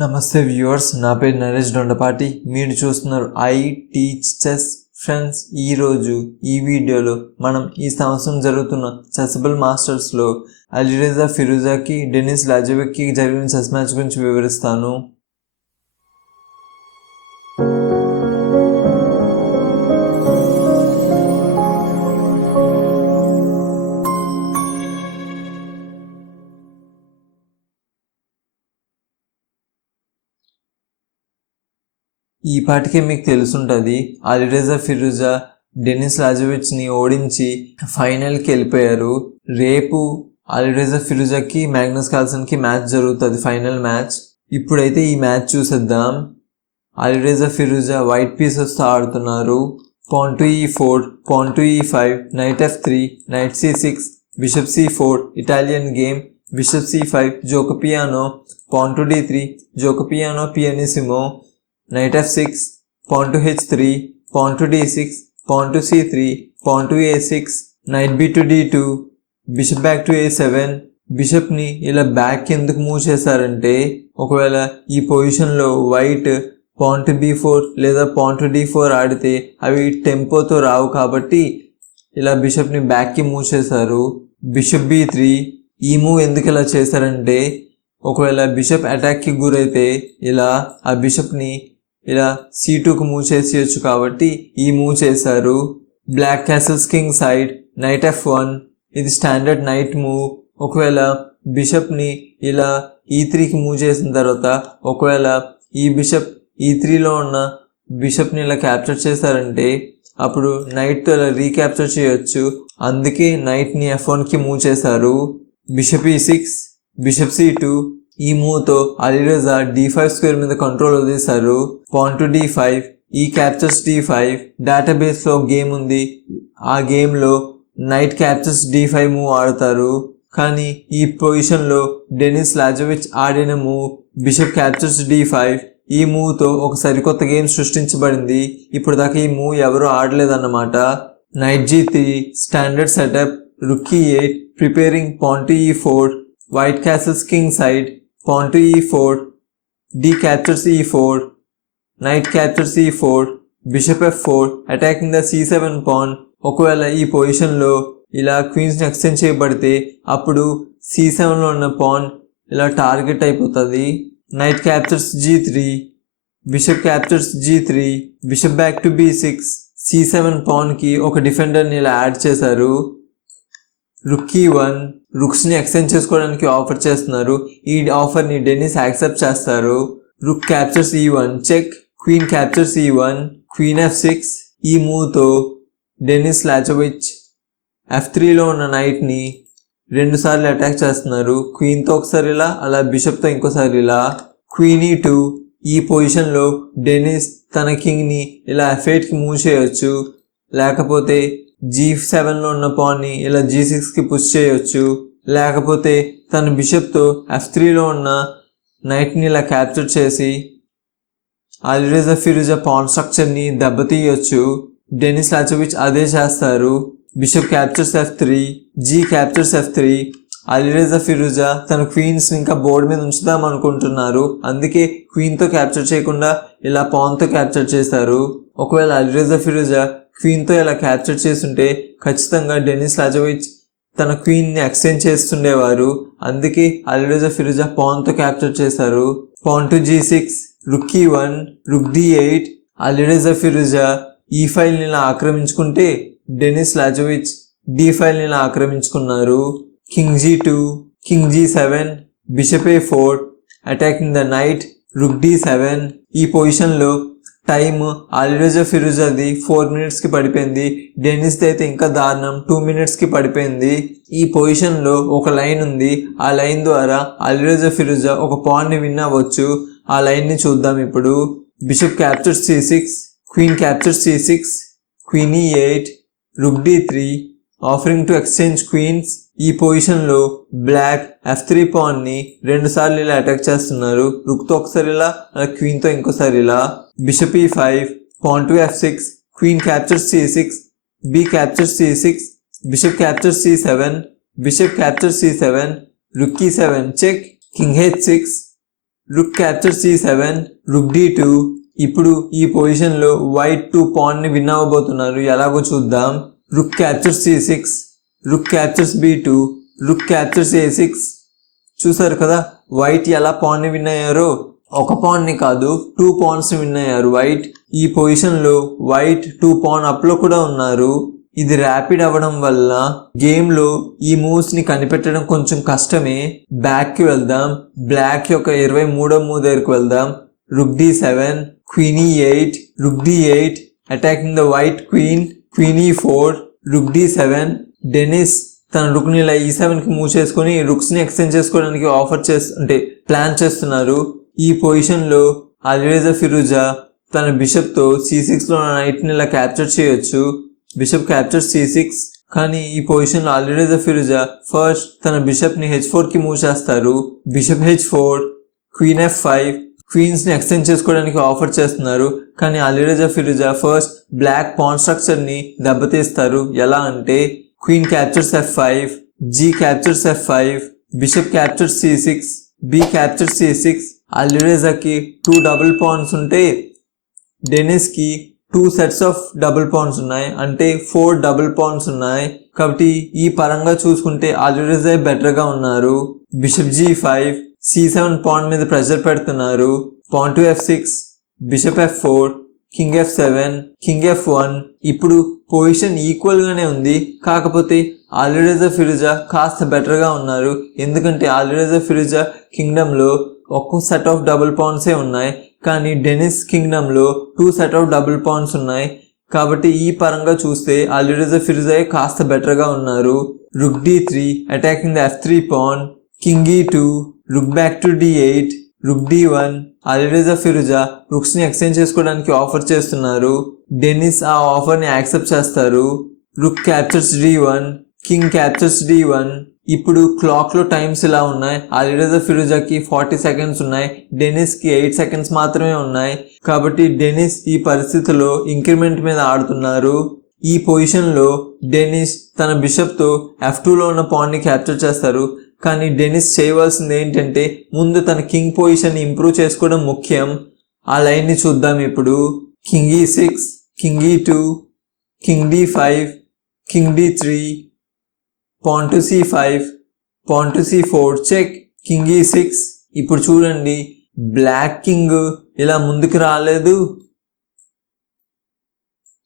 నమస్తే వ్యూవర్స్ నా పేరు నరేష్ దొండపాటి. మీరు చూస్తున్నారు ఐ టీచ్ చెస్ ఫ్రెండ్స్ ఈరోజు ఈ వీడియోలో మనం ఈ సంవత్సరం జరుగుతున్న చెసబుల్ మాస్టర్స్లో అలిరేజా ఫిరోజాకి డెనిస్ లాజబెక్కి జరిగిన చెస్ మ్యాచ్ గురించి వివరిస్తాను. ఈ పాటికే మీకు తెలుసుంటుంది. అలిరేజా ఫిరుజా డెనిస్ లాజోవిచ్ని ఓడించి ఫైనల్కి వెళ్ళిపోయారు. రేపు అలిరేజా ఫిరుజాకి మ్యాగ్నస్ కాల్సన్కి మ్యాచ్ జరుగుతుంది ఫైనల్ మ్యాచ్. ఇప్పుడైతే ఈ మ్యాచ్ చూసేద్దాం. అలిరేజా ఫిరుజా వైట్ పీసెస్తో ఆడుతున్నారు. Pawn to e four pawn to e five knight f three knight c six bishop c four Italian game bishop c five Giuoco Piano pawn to d three Giuoco Piano pianissimo knight f6, pawn to h3, pawn to d6, pawn to c3, pawn to a6, knight b to d2, bishop back to a7, బిషప్ని ఇలా back ఎందుకు move చేశారంటే ఒకవేళ ఈ పొజిషన్లో white pawn to b four లేదా pawn to d four ఆడితే అవి టెంపోతో రావు కాబట్టి ఇలా బిషప్ని బ్యాక్కి మూవ్ చేశారు. బిషప్ బీ త్రీ ఈ మూవ్ ఎందుకు ఇలా చేశారంటే ఒకవేళ బిషప్ అటాక్కి గురైతే ఇలా ఆ బిషప్ని ఇలా సి టూకు మూవ్ చేసేయచ్చు కాబట్టి ఈ మూవ్ చేశారు. Black castles king side knight f one ఇది స్టాండర్డ్ నైట్ మూవ్ ఒకవేళ బిషప్ని ఇలా ఈ త్రీకి మూవ్ చేసిన తర్వాత ఒకవేళ ఈ బిషప్ ఈ త్రీలో ఉన్న బిషప్ని ఇలా క్యాప్చర్ చేశారంటే అప్పుడు నైట్తో ఇలా రీక్యాప్చర్ చేయొచ్చు. అందుకే నైట్ని ఎఫ్ వన్కి మూవ్ చేశారు. Bishop e six bishop c two ఈ మూవ్తో అలీరజా డి ఫైవ్ స్క్వేర్ మీద కంట్రోల్ వదిలేశారు. Pawn to d five e captures d five డేటాబేస్లో గేమ్ ఉంది. ఆ గేమ్లో knight captures d five move ఆడతారు. కానీ ఈ పొజిషన్లో డెనిస్ లాజోవిచ్ ఆడిన move bishop captures d five ఈ మూవ్తో ఒక సరికొత్త గేమ్ సృష్టించబడింది. ఇప్పుడు దాకా ఈ మూవ్ ఎవరు ఆడలేదన్నమాట. Knight g three standard setup rook e eight preparing pawn to e four white castles king side pawn to e4, d captures e4, knight captures e4, bishop f4, attacking the c7 pawn. ఒకవేళ ఈ పొజిషన్లో ఇలా క్వీన్స్ని extend చేయబడితే అప్పుడు C సెవెన్లో ఉన్న pan ఇలా target అయిపోతుంది knight captures g three bishop captures g three bishop back to b six c seven పాన్కి ఒక డిఫెండర్ని ఇలా యాడ్ చేశారు రుక్కీ వన్ రుక్స్ని ఎక్స్చేంజ్ చేసుకోవడానికి ఆఫర్ చేస్తున్నారు. ఈ ఆఫర్ని డెన్నిస్ యాక్సెప్ట్ చేస్తారు. Rook captures e one check queen captures e one queen f six ఈ మూవ్తో డెన్నిస్ లాచోవిచ్ ఎఫ్ త్రీలో ఉన్న నైట్ని రెండుసార్లు అటాక్ చేస్తున్నారు. క్వీన్తో ఒకసారి ఇలా అలా బిషప్తో ఇంకోసారి ఇలా. క్వీన్ ఈ టూ ఈ పొజిషన్లో డెన్నిస్ తన కింగ్ని ఇలా ఎఫ్ మూవ్ చేయొచ్చు. లేకపోతే జీ సెవెన్లో ఉన్న పాన్ని ఇలా జీ సిక్స్కి పుష్ చేయొచ్చు. లేకపోతే తన బిషప్తో ఎఫ్ త్రీలో ఉన్న నైట్ని ఇలా క్యాప్చర్ చేసి అలిరేజా ఫిరుజా పాన్ స్ట్రక్చర్ని దెబ్బతీయొచ్చు. డెనిస్ లాచోవిచ్ అదే చేస్తారు. Bishop captures f three g captures f three. Alireza Firouzja తన క్వీన్స్ ఇంకా బోర్డు మీద ఉంచుదాం అనుకుంటున్నారు. అందుకే క్వీన్తో క్యాప్చర్ చేయకుండా ఇలా పాన్తో క్యాప్చర్ చేశారు ఒకవేళ అలిరేజా ఫిరుజా క్వీన్తో ఇలా క్యాప్చర్ చేస్తుంటే ఖచ్చితంగా డెనిస్ లాజోవిచ్ తన క్వీన్ని ఎక్స్చేంజ్ చేస్తుండేవారు. అందుకే అలిరోజా ఫిరుజా పాన్తో క్యాప్చర్ చేశారు. Pawn to g six rook e one rook d eight Alireza Firouzja ఈ ఫైల్ని ఇలా ఆక్రమించుకుంటే డెనిస్ లాజోవిచ్ డి ఫైల్ని ఇలా ఆక్రమించుకున్నారు. King g two king g seven bishop a four attacking the knight rook d seven ఈ పొజిషన్లో టైమ్ అలిరోజా అది ఫోర్ మినిట్స్కి పడిపోయింది. డెనిస్ది అయితే ఇంకా దారుణం టూ మినిట్స్కి పడిపోయింది. ఈ పొజిషన్లో ఒక లైన్ ఉంది. ఆ లైన్ ద్వారా అలిరోజా ఫిరుజా ఒక పాయింట్ని విన్ అవ్వచ్చు. ఆ లైన్ని చూద్దాం ఇప్పుడు. Bishop capture c six queen capture c six queen e eight rook d three offering to exchange queens ఈ పొజిషన్లో బ్లాక్ ఎఫ్ త్రీ పాన్ని రెండు సార్లు ఇలా అటాక్ చేస్తున్నారు. రుక్తో ఒకసారి ఇలా అలా క్వీన్తో ఇంకోసారి ఇలా. Bishop E five pawn to F six queen capture C six B capture C six bishop capture C seven bishop capture C seven rook E seven check king H six rook capture C seven rook D two ఇప్పుడు ఈ పొజిషన్లో white two పాన్ని win అవ్వబోతున్నారు. ఎలాగో చూద్దాం. Rook captures c six rook captures b two rook captures a six చూసారు కదా white ఎలా పాన్ని విన్ అయ్యారో? ఒక పాన్ని కాదు టూ పాయింట్స్ విన్ అయ్యారు. వైట్ ఈ పొజిషన్లో వైట్ టూ పాయింట్ అప్లో కూడా ఉన్నారు. ఇది ర్యాపిడ్ అవ్వడం వల్ల గేమ్లో ఈ మూవ్స్ని కనిపెట్టడం కొంచెం కష్టమే. బ్యాక్కి వెళ్దాం. బ్లాక్ యొక్క ఇరవై మూడో మూవ్ దగ్గరికి వెళ్దాం. Rook d seven queen e eight rook d eight attacking the white queen queen e four rook d seven Denis తన రుక్ని ఇలా ఈ సెవెన్కి మూవ్ చేసుకొని రుక్స్ని ఎక్స్చేంజ్ చేసుకోవడానికి ఆఫర్ చేస్తు అంటే ప్లాన్ చేస్తున్నారు. ఈ పొజిషన్లో అలిరేజా ఫిరుజా తన బిషప్తో సి సిక్స్లో నైట్ని ఇలా క్యాప్చర్ చేయొచ్చు. బిషప్ క్యాప్చర్ సి సిక్స్ కానీ ఈ పొజిషన్లో అలిరేజా ఫిరుజా ఫస్ట్ తన బిషప్ని హెచ్ ఫోర్కి మూవ్ చేస్తారు. Bishop h four queen f five క్వీన్స్ని extend చేసుకోవడానికి ఆఫర్ చేస్తున్నారు. కానీ Alireza Firouzja first black pawn స్ట్రక్చర్ని దెబ్బతీస్తారు. ఎలా అంటే queen captures f five g captures f five bishop captures c six b capture c six అలిరేజాకి two double pawns ఉంటే డెనిస్కి two sets of double pawns ఉన్నాయి. అంటే four double pawns ఉన్నాయి. కాబట్టి ఈ పరంగా చూసుకుంటే అలిరేజా బెటర్గా ఉన్నారు. Bishop g five c seven pawn మీద ప్రెషర్ పెడుతున్నారు. Pawn to f six bishop f four king f seven king f one. ఇప్పుడు పొజిషన్ ఈక్వల్గానే ఉంది. కాకపోతే ఆలిరేజా ఫిరుజా కాస్త బెటర్గా ఉన్నారు. ఎందుకంటే ఆలిరేజా ఫిరుజా కింగ్డమ్లో ఒక్కో సెట్ ఆఫ్ డబుల్ పాయింట్సే ఉన్నాయి. కానీ Denis కింగ్డమ్లో two set of double points ఉన్నాయి. కాబట్టి ఈ పరంగా చూస్తే ఆలిరేజా ఫిరుజా కాస్త బెటర్గా ఉన్నారు. Rook d three attacking the f three pawn king e two rook back to d eight rook d one Alireza Firouzja రుక్స్ని exchange చేసుకోవడానికి ఆఫర్ చేస్తున్నారు. డెనిస్ ఆ ఆఫర్ని యాక్సెప్ట్ చేస్తారు. Rook captures d one king captures d one ఇప్పుడు క్లాక్లో times ఇలా ఉన్నాయి. అలిరేజా ఫిరుజాకి forty seconds ఉన్నాయి. డెనిస్కి ఎయిట్ సెకండ్స్ మాత్రమే ఉన్నాయి. కాబట్టి డెనిస్ ఈ పరిస్థితిలో ఇంక్రిమెంట్ మీద ఆడుతున్నారు. ఈ పొజిషన్లో డెనిస్ తన బిషప్తో ఎఫ్ టూలో ఉన్న పాయింట్ క్యాప్చర్ చేస్తారు. కానీ డెనిస్ చేయవలసింది ఏంటంటే ముందు తన కింగ్ పొజిషన్ ఇంప్రూవ్ చేసుకోవడం ముఖ్యం. ఆ లైన్ని చూద్దాం ఇప్పుడు. King e six king e two king d five king d three pawn to c five pawn to c four. Check. King e six. ఇప్పుడు చూడండి. బ్లాక్ కింగ్ ఇలా ముందుకు రాలేదు.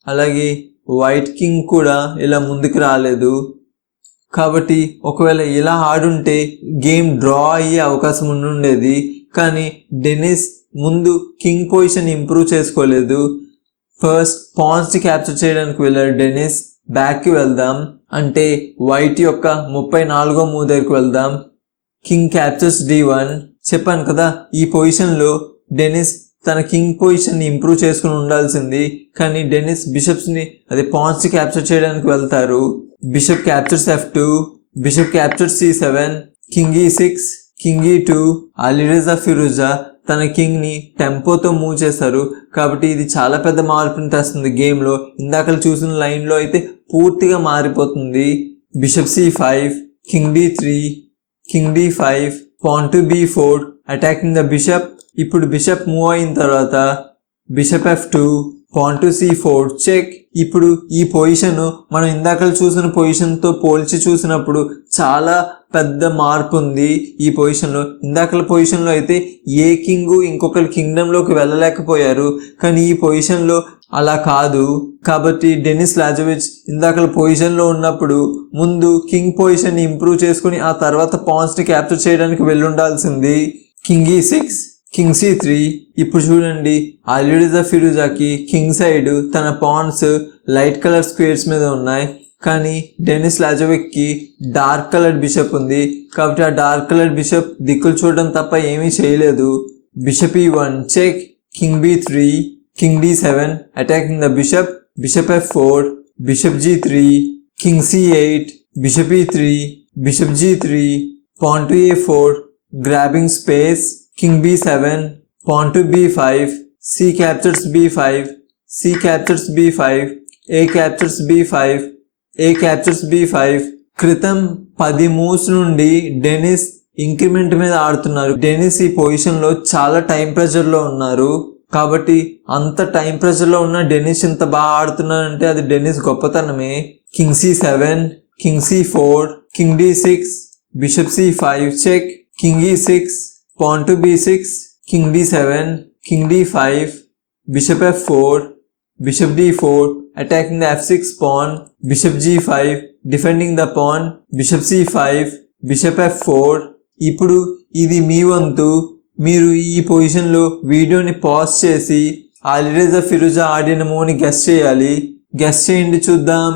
అలాగే వైట్ కింగ్ కూడా ఇలా ముందుకు రాలేదు. కాబట్టి ఒకవేళ ఇలా ఆడుంటే గేమ్ డ్రా అయ్యే అవకాశం ఉండుండేది. కానీ డెనిస్ ముందు కింగ్ పొజిషన్ ఇంప్రూవ్ చేసుకోలేదు. ఫస్ట్ పాన్స్ క్యాప్చర్ చేయడానికి వెళ్ళాడు డెనిస్. బ్యాక్కి వెళ్దాం. అంటే వైట్ యొక్క ముప్పై నాలుగో మూవ్ దగ్గరికి వెళ్దాం. King captures d one. చెప్పాను కదా ఈ పొజిషన్లో డెనిస్ తన కింగ్ పొజిషన్ని ఇంప్రూవ్ చేసుకుని ఉండాల్సింది. కానీ డెనిస్ బిషప్స్ని అదే పాయింట్స్ క్యాప్చర్ చేయడానికి వెళ్తారు. Bishop captures f two bishop capture c seven king e six king e two Alireza Firouzja తన కింగ్ని టెంపోతో మూవ్ చేశారు కాబట్టి ఇది చాలా పెద్ద మార్పుని తెస్తుంది గేమ్లో ఇందాక చూసిన లైన్లో అయితే పూర్తిగా మారిపోతుంది. Bishop c five king d three king d five pawn to b four attacking the bishop ఇప్పుడు బిషప్ మూవ్ అయిన తర్వాత bishop f two pawn to c four check ఇప్పుడు ఈ పొజిషన్ మనం ఇందాక చూసిన పొజిషన్తో పోల్చి చూసినప్పుడు చాలా పెద్ద మార్పు ఉంది ఈ పొజిషన్లో ఇందాకల పొజిషన్లో అయితే ఏ కింగ్ ఇంకొకరి కింగ్డంలోకి వెళ్ళలేకపోయారు. కానీ ఈ పొజిషన్లో అలా కాదు. కాబట్టి డెనిస్ లాజోవిచ్ ఇందాకల పొజిషన్లో ఉన్నప్పుడు ముందు కింగ్ పొజిషన్ ఇంప్రూవ్ చేసుకుని ఆ తర్వాత పాయింట్స్ని క్యాప్చర్ చేయడానికి వెళ్ళుండాల్సింది. King e six king c three. ఇప్పుడు చూడండి అలిడిజా ఫిరుజాకి కింగ్ సైడ్ తన పాన్స్ లైట్ కలర్ స్క్వేర్స్ మీద ఉన్నాయి. కానీ డెనిస్ లాజోవిక్కి డార్క్ కలర్ బిషప్ ఉంది. కాబట్టి ఆ డార్క్ కలర్ బిషప్ దిక్కులు చూడడం తప్ప ఏమీ చేయలేదు. Bishop e one check. King b three king d seven attacking the bishop bishop f four bishop g three king c eight bishop e three bishop g three pawn to a four grabbing space king b7, pawn to b5, c captures b5, c captures b5, a captures b5, a captures b5. క్రితం పది moves నుండి Denis increment మీద ఆడుతున్నారు. Denis ఈ పొజిషన్లో చాలా time ప్రెషర్లో ఉన్నారు. కాబట్టి అంత టైం ప్రెషర్లో ఉన్న డెనిస్ ఇంత బాగా ఆడుతున్నారంటే అది Denis గొప్పతనమే. King c seven king c four king d six bishop c five check king e six pawn to b six king d seven king d five bishop f4 bishop d4 attacking the f6 pawn bishop g5 defending the pawn bishop c5 bishop f4 ఇప్పుడు ఇది మీ వంతు. మీరు ఈ పొజిషన్లో వీడియోని pause చేసి ఆలిరేజా ఫిరుజా ఆడిన అని గెస్ చేయాలి. గెస్ చేయండి చూద్దాం.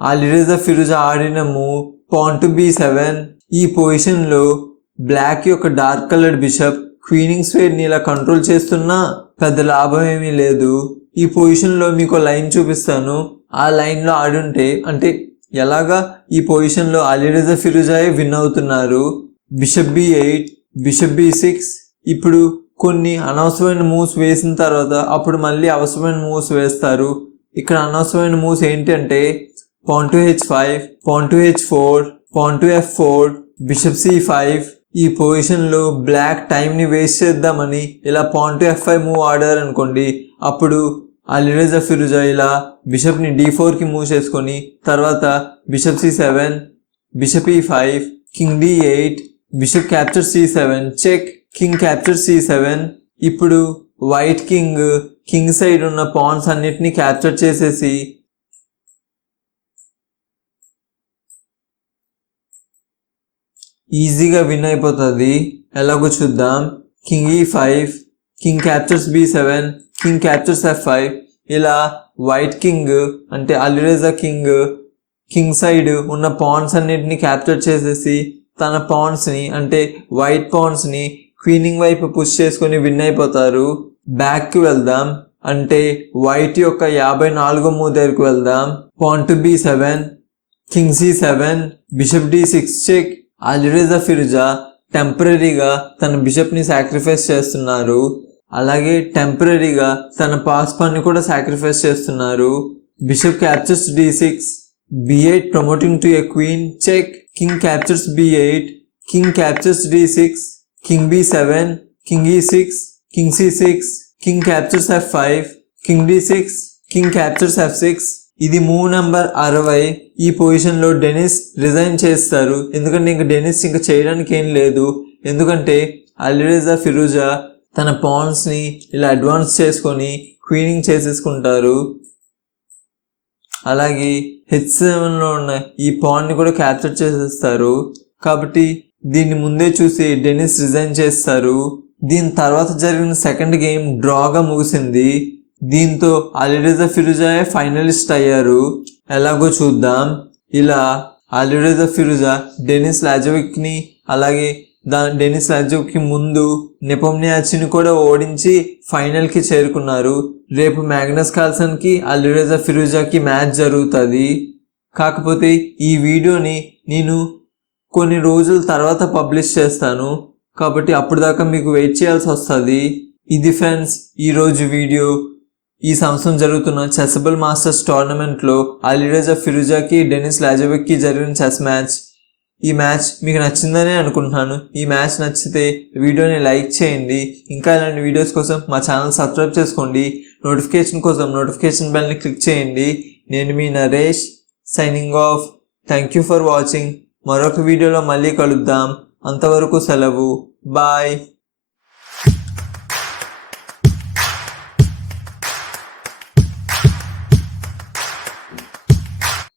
అలిరేజా ఫిరుజా ఆడిన move pawn to b seven. ఈ పొజిషన్లో బ్లాక్ యొక్క డార్క్ కలర్డ్ బిషప్ క్వీనింగ్ స్వేర్ని ఇలా కంట్రోల్ చేస్తున్నా పెద్ద లాభం ఏమీ లేదు. ఈ పొజిషన్లో మీకు లైన్ చూపిస్తాను. ఆ లైన్లో ఆడుంటే అంటే ఎలాగా? ఈ పొజిషన్లో అలీరజా ఫిరుజాయే విన్ అవుతున్నారు. Bishop b eight bishop b six. ఇప్పుడు కొన్ని అనవసరమైన మూవ్స్ వేసిన తర్వాత అప్పుడు మళ్ళీ అవసరమైన మూవ్స్ వేస్తారు. ఇక్కడ అనవసరమైన మూవ్స్ ఏంటంటే pawn to h five pawn to h four pawn to f four bishop c five ఈ పొజిషన్లో బ్లాక్ టైంని వేస్ట్ చేద్దామని ఇలా pawn to f five move ఆడారు అనుకోండి అప్పుడు అలిరేజా ఫిరుజా ఇలా బిషప్ని డి ఫోర్కి మూవ్ చేసుకొని తర్వాత bishop c seven bishop e five king d eight bishop capture c seven check king capture c seven ఇప్పుడు వైట్ కింగ్ కింగ్ సైడ్ ఉన్న పాన్స్ అన్నిటిని క్యాప్చర్ చేసేసి ఈజీగా విన్ అయిపోతుంది. ఎలాగో చూద్దాం. King e five king captures b seven king captures f five. ఇలా white king అంటే అలిరేజా కింగ్ కింగ్ సైడ్ ఉన్న పాన్స్ అన్నిటిని క్యాప్చర్ చేసేసి తన పాన్స్ని అంటే వైట్ పాన్స్ని క్వీనింగ్ వైపు పుష్ చేసుకొని విన్ అయిపోతారు. బ్యాక్కి వెళ్దాం. అంటే వైట్ యొక్క యాభై నాలుగో మూవ్ దగ్గరికి వెళ్దాం. Pawn to b seven king c seven bishop d six check Alireza Firouzja టెంపరీగా తన బిషప్ని సాక్రిఫైస్ చేస్తున్నారు. అలాగే టెంపరీగా తన పాస్ కూడా సాక్రిఫైస్ చేస్తున్నారు. Bishop captures d six b eight promoting to a queen check. King captures b eight king captures d six king b seven king e six king c six king captures f five king d six king captures f six ఇది move number అరవై. ఈ పొజిషన్లో Denis resign చేస్తారు. ఎందుకంటే ఇంకా Denis ఇంకా చేయడానికి ఏం లేదు. ఎందుకంటే అలిరేజా ఫిరూజా తన పాన్స్ని ఇలా అడ్వాన్స్ చేసుకొని క్వీనింగ్ చేసేసుకుంటారు. అలాగే హెచ్ సెవెన్లో ఉన్న ఈ పాన్ని కూడా క్యాప్చర్ చేసేస్తారు. కాబట్టి దీన్ని ముందే చూసి డెనిస్ రిజైన్ చేస్తారు. దీని తర్వాత జరిగిన సెకండ్ గేమ్ డ్రాగా ముగిసింది. దీంతో అలిరేజా ఫిరుజాయే ఫైనలిస్ట్ అయ్యారు. ఎలాగో చూద్దాం. ఇలా అలిరేజా ఫిరుజా డెనిస్ లాజోవిక్ని అలాగే దా డెనిస్ లాజోవిక్కి ముందు నిపమ్నియాచిని కూడా ఓడించి ఫైనల్కి చేరుకున్నారు. రేపు మ్యాగ్నస్ కాల్సన్కి అల్లురేజా ఫిరుజాకి మ్యాచ్ జరుగుతుంది. కాకపోతే ఈ వీడియోని నేను కొన్ని రోజుల తర్వాత పబ్లిష్ చేస్తాను. కాబట్టి అప్పుడు దాకా మీకు వెయిట్ చేయాల్సి వస్తుంది. ఇది ఫ్రెండ్స్ ఈరోజు వీడియో. ఈ సంవత్సరం జరుగుతున్న చెసబుల్ మాస్టర్స్ టోర్నమెంట్లో అలీరజా ఫిరుజాకి డెనిస్ లాజవిక్కి జరిగిన చెస్ మ్యాచ్. ఈ మ్యాచ్ మీకు నచ్చిందనే అనుకుంటున్నాను. ఈ మ్యాచ్ నచ్చితే వీడియోని లైక్ చేయండి. ఇంకా ఇలాంటి వీడియోస్ కోసం మా ఛానల్ సబ్స్క్రైబ్ చేసుకోండి. నోటిఫికేషన్ కోసం నోటిఫికేషన్ బెల్ని క్లిక్ చేయండి. నేను మీ Naresh signing off. Thank you for watching. మరొక వీడియోలో మళ్ళీ కలుద్దాం. అంతవరకు సెలవు. బాయ్.